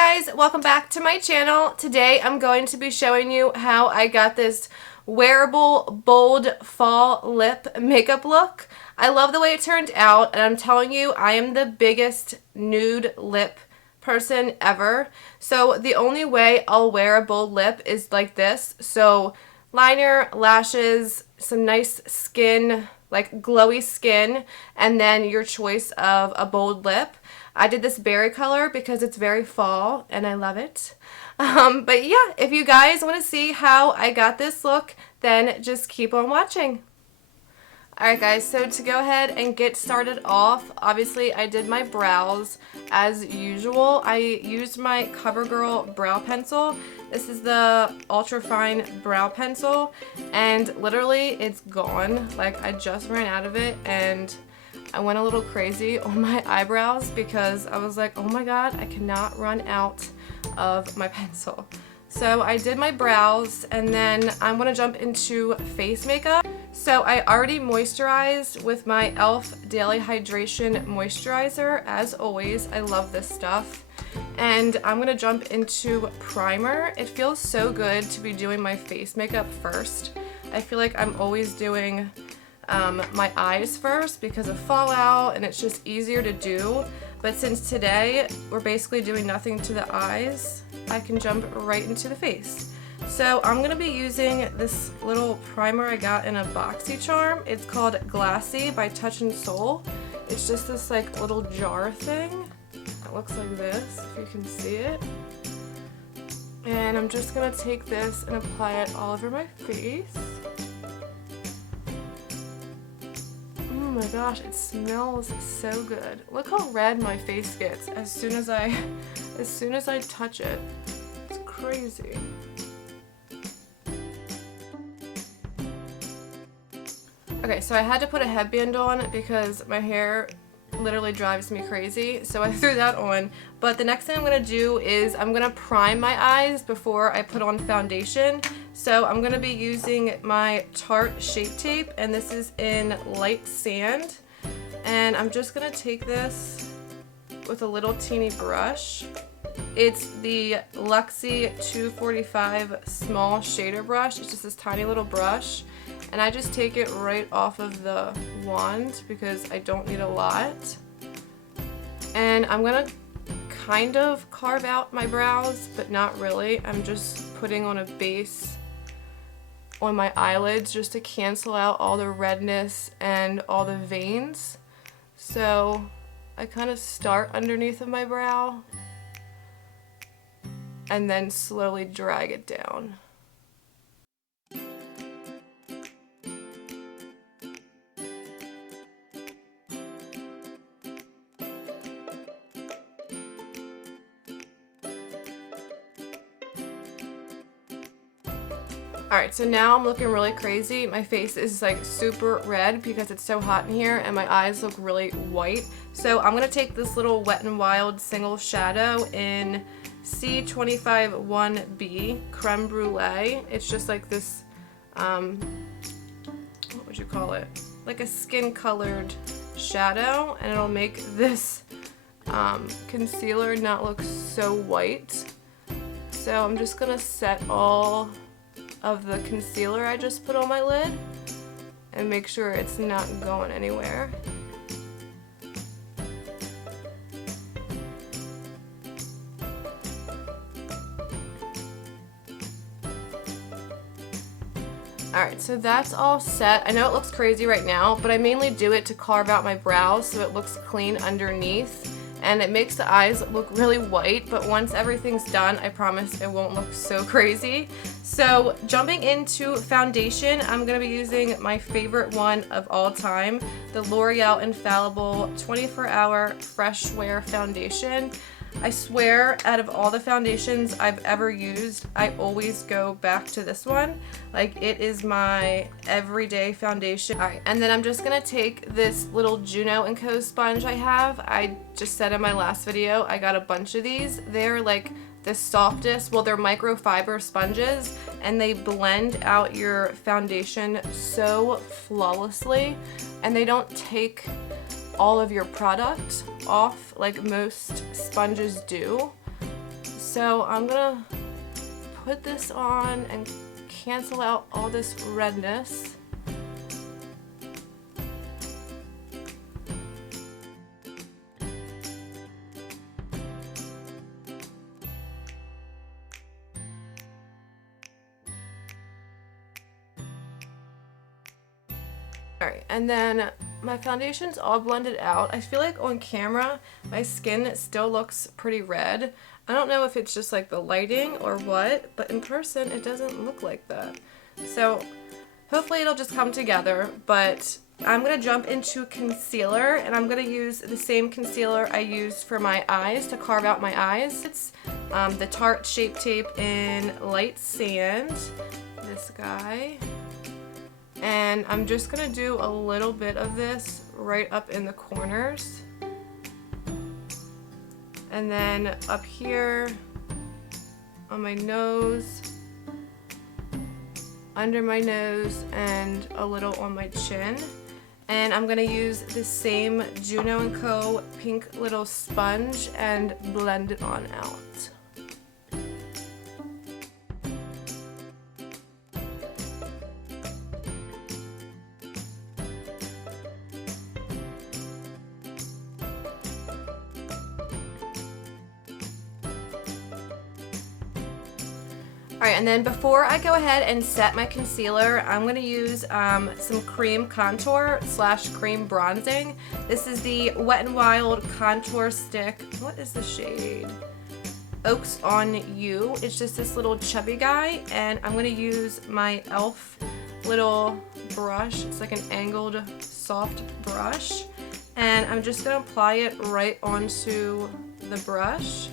Hey guys, welcome back to my channel. Today I'm going to be showing you how I got this wearable bold fall lip makeup look. I love the way it turned out, and I'm telling you, I am the biggest nude lip person ever. So the only way I'll wear a bold lip is like this. So liner, lashes, some nice skin, like glowy skin, and then your choice of a bold lip. I did this berry color because it's very fall and I love it. But yeah, if you guys want to see how I got this look, then just keep on watching. Alright guys, so to go ahead and get started off, obviously I did my brows as usual. I used my CoverGirl brow pencil. This is the ultra fine brow pencil, and literally it's gone. Like, I just ran out of it and I went a little crazy on my eyebrows because I was like, oh my god, I cannot run out of my pencil. So I did my brows, and then I'm going to jump into face makeup. So I already moisturized with my e.l.f. Daily Hydration Moisturizer. As always, I love this stuff. And I'm going to jump into primer. It feels so good to be doing my face makeup first. I feel like I'm always doing my eyes first because of fallout, and it's just easier to do. But since today we're basically doing nothing to the eyes, I can jump right into the face. So I'm going to be using this little primer I got in a BoxyCharm. It's called GLASSY by Touch and Soul. It's just this like little jar thing. It looks like this, if you can see it. And I'm just going to take this and apply it all over my face. Oh my gosh, it smells so good. Look how red my face gets as soon as I touch it. It's crazy. Okay, so I had to put a headband on because my hair literally drives me crazy, so I threw that on. But the next thing I'm going to do is I'm going to prime my eyes before I put on foundation. So I'm going to be using my Tarte Shape Tape, and this is in Light Sand. And I'm just going to take this with a little teeny brush. It's the Luxie 245 small shader brush. It's just this tiny little brush. And I just take it right off of the wand because I don't need a lot. And I'm going to kind of carve out my brows, but not really. I'm just putting on a base on my eyelids just to cancel out all the redness and all the veins. So I kind of start underneath of my brow and then slowly drag it down. Alright, so now I'm looking really crazy. My face is like super red because it's so hot in here, and my eyes look really white. So I'm going to take this little Wet n Wild single shadow in C25-1B Creme Brulee. It's just like this, what would you call it? Like a skin colored shadow, and it'll make this concealer not look so white. So I'm just going to set all of the concealer I just put on my lid and make sure it's not going anywhere. Alright, so that's all set. I know it looks crazy right now, but I mainly do it to carve out my brows so it looks clean underneath. And it makes the eyes look really white, but once everything's done, I promise it won't look so crazy. So jumping into foundation, I'm going to be using my favorite one of all time, the L'Oreal Infallible 24-Hour Fresh Wear Foundation. I swear, out of all the foundations I've ever used, I always go back to this one. Like, it is my everyday foundation. Alright, and then I'm just going to take this little Juno & Co. sponge I have. I just said in my last video, I got a bunch of these. They're like the softest, well, they're microfiber sponges, and they blend out your foundation so flawlessly, and they don't take all of your product off like most sponges do. So I'm gonna put this on and cancel out all this redness. Alright, and then my foundation's all blended out. I feel like on camera, my skin still looks pretty red. I don't know if it's just like the lighting or what, but in person it doesn't look like that. So hopefully it'll just come together, but I'm going to jump into concealer, and I'm going to use the same concealer I used for my eyes to carve out my eyes. It's the Tarte Shape Tape in Light Sand, this guy. And I'm just going to do a little bit of this right up in the corners. And then up here on my nose, under my nose, and a little on my chin. And I'm going to use the same Juno & Co. pink little sponge and blend it on out. Alright, and then before I go ahead and set my concealer, I'm going to use some cream contour / cream bronzing. This is the Wet n Wild Contour Stick. What is the shade? Oaks on You. It's just this little chubby guy, and I'm going to use my e.l.f. little brush. It's like an angled soft brush, and I'm just going to apply it right onto the brush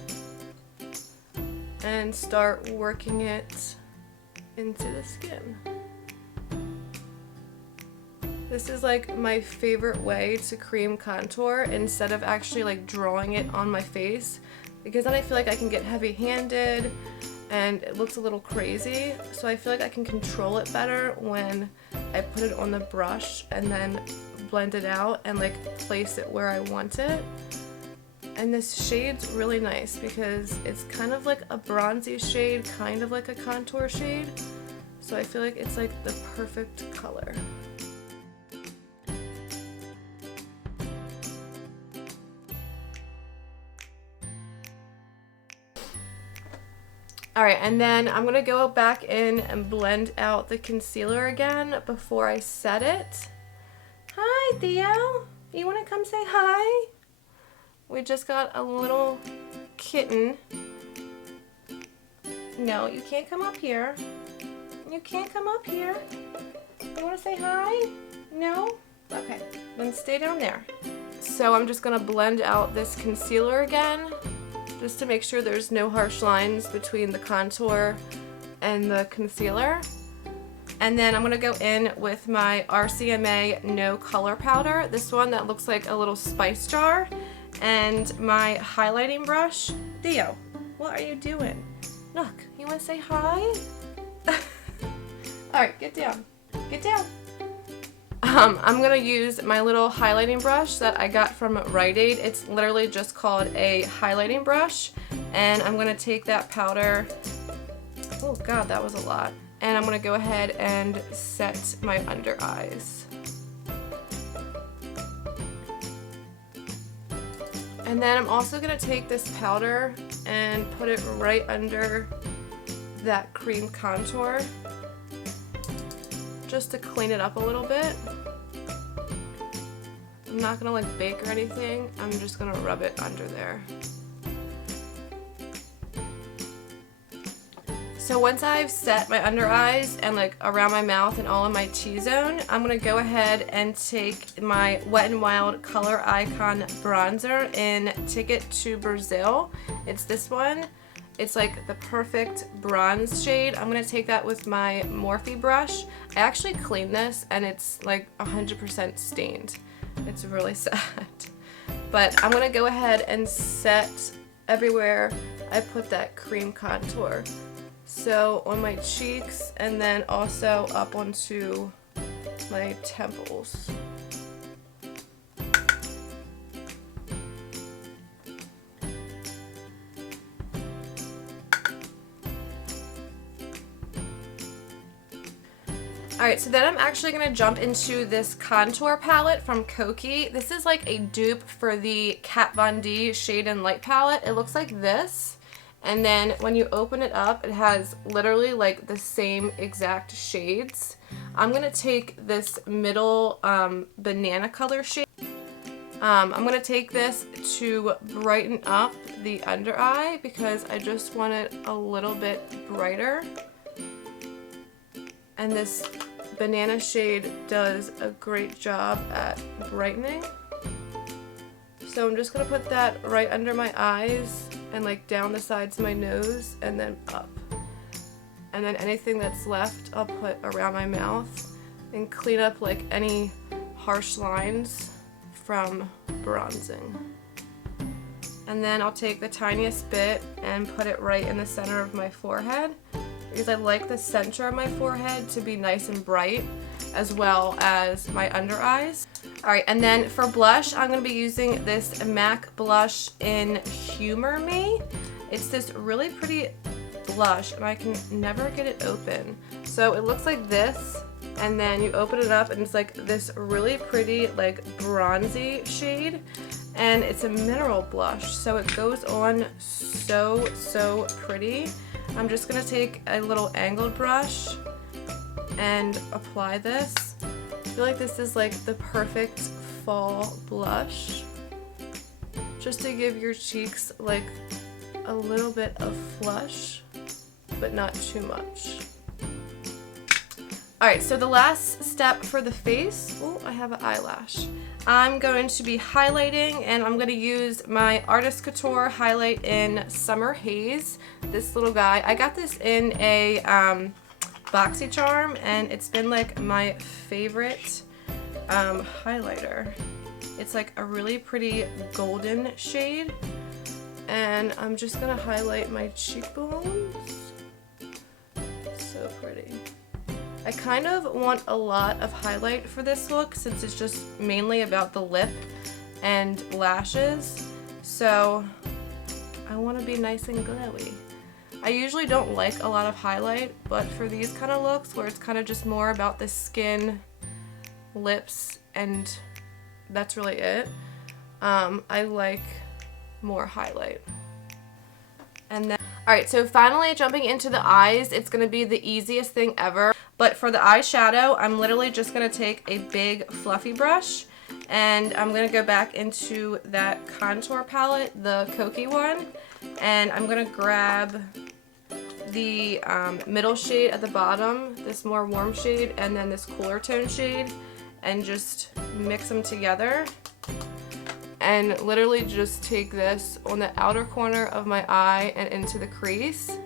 and start working it into the skin. This is like my favorite way to cream contour instead of actually like drawing it on my face, because then I feel like I can get heavy-handed and it looks a little crazy. So I feel like I can control it better when I put it on the brush and then blend it out and like place it where I want it. And this shade's really nice because it's kind of like a bronzy shade, kind of like a contour shade. So I feel like it's like the perfect color. Alright, and then I'm going to go back in and blend out the concealer again before I set it. Hi, Theo! You want to come say hi? We just got a little kitten. No, you can't come up here. You can't come up here. You want to say hi? No? Okay, then stay down there. So I'm just going to blend out this concealer again, just to make sure there's no harsh lines between the contour and the concealer. And then I'm going to go in with my RCMA No Color Powder, this one that looks like a little spice jar, and my highlighting brush. Theo, what are you doing? Look, you want to say hi? Alright, get down. Get down. I'm going to use my little highlighting brush that I got from Rite Aid. It's literally just called a highlighting brush. And I'm going to take that powder. Oh god, that was a lot. And I'm going to go ahead and set my under eyes. And then I'm also going to take this powder and put it right under that cream contour, just to clean it up a little bit. I'm not going to like bake or anything, I'm just going to rub it under there. So once I've set my under eyes and like around my mouth and all in my T-zone, I'm going to go ahead and take my Wet n Wild Color Icon Bronzer in Ticket to Brazil. It's this one. It's like the perfect bronze shade. I'm going to take that with my Morphe brush. I actually cleaned this and it's like 100% stained. It's really sad. But I'm going to go ahead and set everywhere I put that cream contour. So on my cheeks and then also up onto my temples. Alright, so then I'm actually going to jump into this contour palette from KOKIE. This is like a dupe for the Kat Von D Shade and Light palette. It looks like this. And then when you open it up, it has literally like the same exact shades. I'm going to take this middle banana color shade. I'm going to take this to brighten up the under eye because I just want it a little bit brighter. And this banana shade does a great job at brightening. So I'm just going to put that right under my eyes and like down the sides of my nose and then up. And then anything that's left I'll put around my mouth and clean up like any harsh lines from bronzing. And then I'll take the tiniest bit and put it right in the center of my forehead because I like the center of my forehead to be nice and bright as well as my under eyes. Alright, and then for blush, I'm going to be using this MAC blush in Humor Me. It's this really pretty blush and I can never get it open. So it looks like this, and then you open it up and it's like this really pretty like bronzy shade, and it's a mineral blush, so it goes on so pretty. I'm just going to take a little angled brush and apply this. I feel like this is like the perfect fall blush, just to give your cheeks like a little bit of flush, but not too much. Alright, so the last step for the face, oh, I have an eyelash. I'm going to be highlighting, and I'm going to use my Artist Couture highlight in Summer Haze. This little guy, I got this in a BoxyCharm, and it's been like my favorite highlighter. It's like a really pretty golden shade, and I'm just going to highlight my cheekbones. So pretty. I kind of want a lot of highlight for this look since it's just mainly about the lip and lashes, so I want to be nice and glowy. I usually don't like a lot of highlight, but for these kind of looks where it's kind of just more about the skin, lips, and that's really it, I like more highlight. And then, alright, so finally jumping into the eyes, it's going to be the easiest thing ever. But for the eyeshadow, I'm literally just going to take a big fluffy brush, and I'm going to go back into that contour palette, the KOKIE one, and I'm going to grab the middle shade at the bottom, this more warm shade, and then this cooler tone shade, and just mix them together. And literally just take this on the outer corner of my eye and into the crease,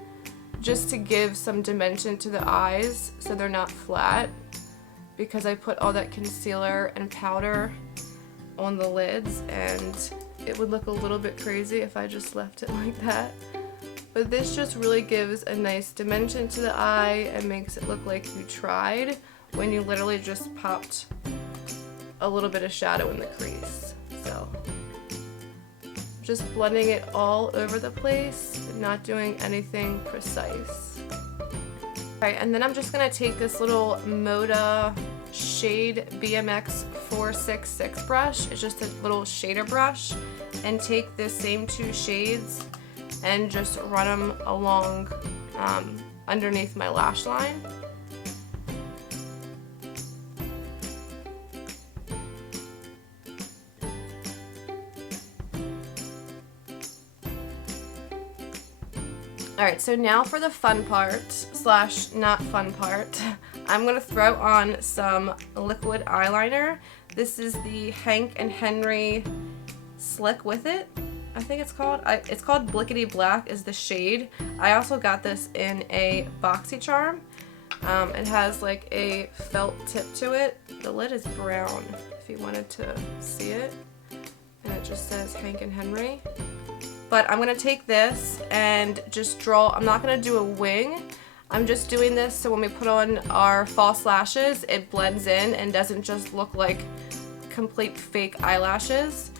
just to give some dimension to the eyes so they're not flat, because I put all that concealer and powder on the lids and it would look a little bit crazy if I just left it like that. But this just really gives a nice dimension to the eye and makes it look like you tried when you literally just popped a little bit of shadow in the crease. So just blending it all over the place, not doing anything precise. Alright, and then I'm just going to take this little Moda Shade BMX 466 brush. It's just a little shader brush, and take the same two shades and just run them along underneath my lash line. Alright, so now for the fun part, slash not fun part, I'm going to throw on some liquid eyeliner. This is the Hank and Henry Slick With It, I think it's called. It's called Blickety Black is the shade. I also got this in a BoxyCharm. It has like a felt tip to it. The lid is brown if you wanted to see it. And it just says Hank and Henry. But I'm going to take this and just draw, I'm not going to do a wing, I'm just doing this so when we put on our false lashes, it blends in and doesn't just look like complete fake eyelashes.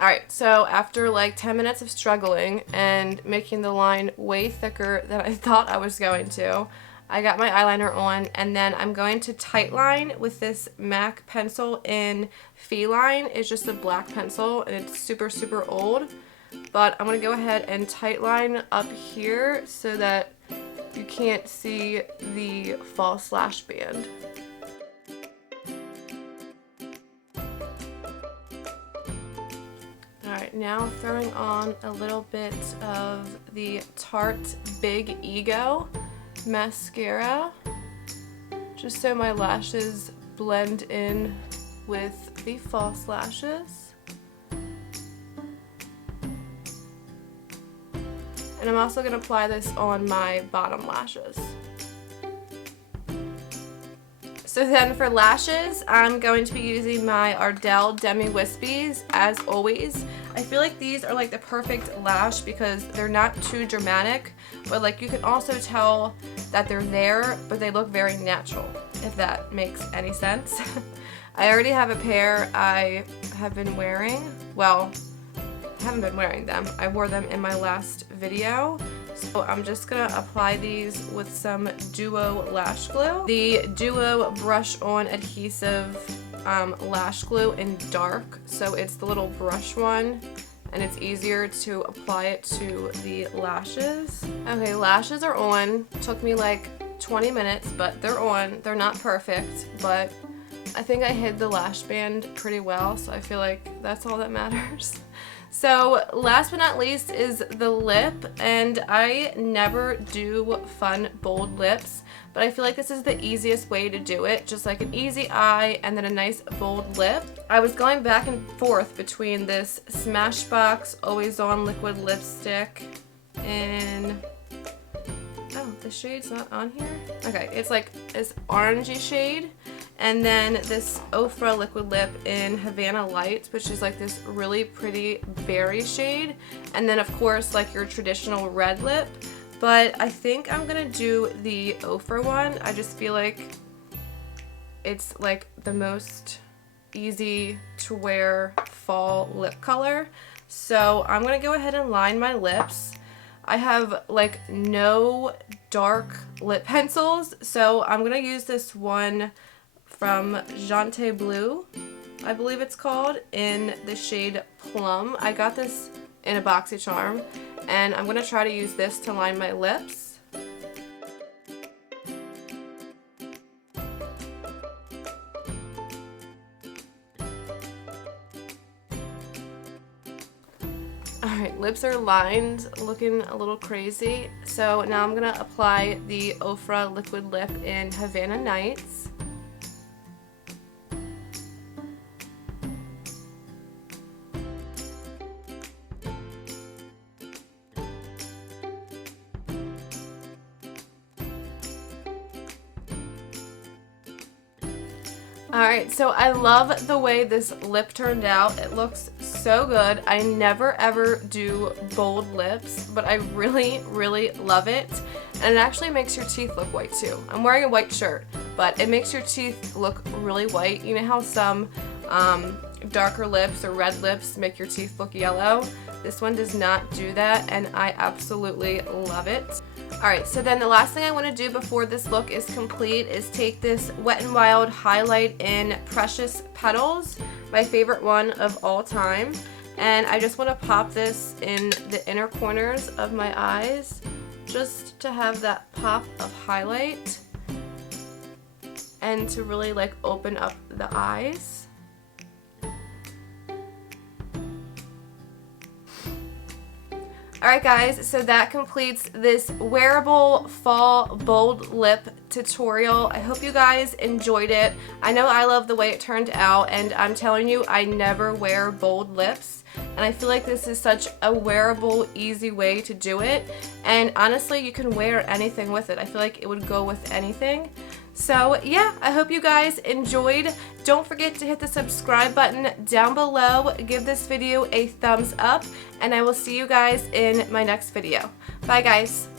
Alright, so after like 10 minutes of struggling and making the line way thicker than I thought I was going to, I got my eyeliner on, and then I'm going to tightline with this MAC pencil in Feline. It's just a black pencil and it's super, super old. But I'm going to go ahead and tightline up here so that you can't see the false lash band. Alright, now throwing on a little bit of the Tarte Big Ego mascara, just so my lashes blend in with the false lashes. And I'm also going to apply this on my bottom lashes. So then for lashes, I'm going to be using my Ardell Demi Wispies as always. I feel like these are like the perfect lash because they're not too dramatic, but like you can also tell that they're there, but they look very natural, if that makes any sense. I already have a pair I have been wearing. Well, I haven't been wearing them. I wore them in my last video. So I'm just going to apply these with some Duo Lash Glue. The Duo Brush On Adhesive Lash Glue in dark. So it's the little brush one and it's easier to apply it to the lashes. Okay, lashes are on. Took me like 20 minutes, but they're on. They're not perfect, but I think I hid the lash band pretty well, so I feel like that's all that matters. So last but not least is the lip, and I never do fun bold lips, but I feel like this is the easiest way to do it, just like an easy eye and then a nice bold lip. I was going back and forth between this Smashbox Always On Liquid Lipstick and, oh, the shade's not on here? Okay, it's like this orangey shade. And then this OFRA liquid lip in Havana Lights, which is like this really pretty berry shade. And then of course like your traditional red lip. But I think I'm gonna do the OFRA one. I just feel like it's like the most easy to wear fall lip color. So I'm gonna go ahead and line my lips. I have like no dark lip pencils, so I'm gonna use this one from Jante Blue, I believe it's called, in the shade Plum. I got this in a BoxyCharm, and I'm gonna try to use this to line my lips. Alright, lips are lined, looking a little crazy. So now I'm gonna apply the OFRA liquid lip in Havana Nights. Alright, so I love the way this lip turned out. It looks so good. I never ever do bold lips, but I really, really love it. And it actually makes your teeth look white too. I'm wearing a white shirt, but it makes your teeth look really white. You know how some darker lips or red lips make your teeth look yellow? This one does not do that, and I absolutely love it. Alright, so then the last thing I want to do before this look is complete is take this Wet n Wild highlight in Precious Petals, my favorite one of all time, and I just want to pop this in the inner corners of my eyes just to have that pop of highlight and to really like open up the eyes. Alright guys, so that completes this wearable fall bold lip tutorial. I hope you guys enjoyed it. I know I love the way it turned out, and I'm telling you, I never wear bold lips. And I feel like this is such a wearable, easy way to do it. And honestly, you can wear anything with it. I feel like it would go with anything. So yeah, I hope you guys enjoyed. Don't forget to hit the subscribe button down below. Give this video a thumbs up, and I will see you guys in my next video. Bye guys.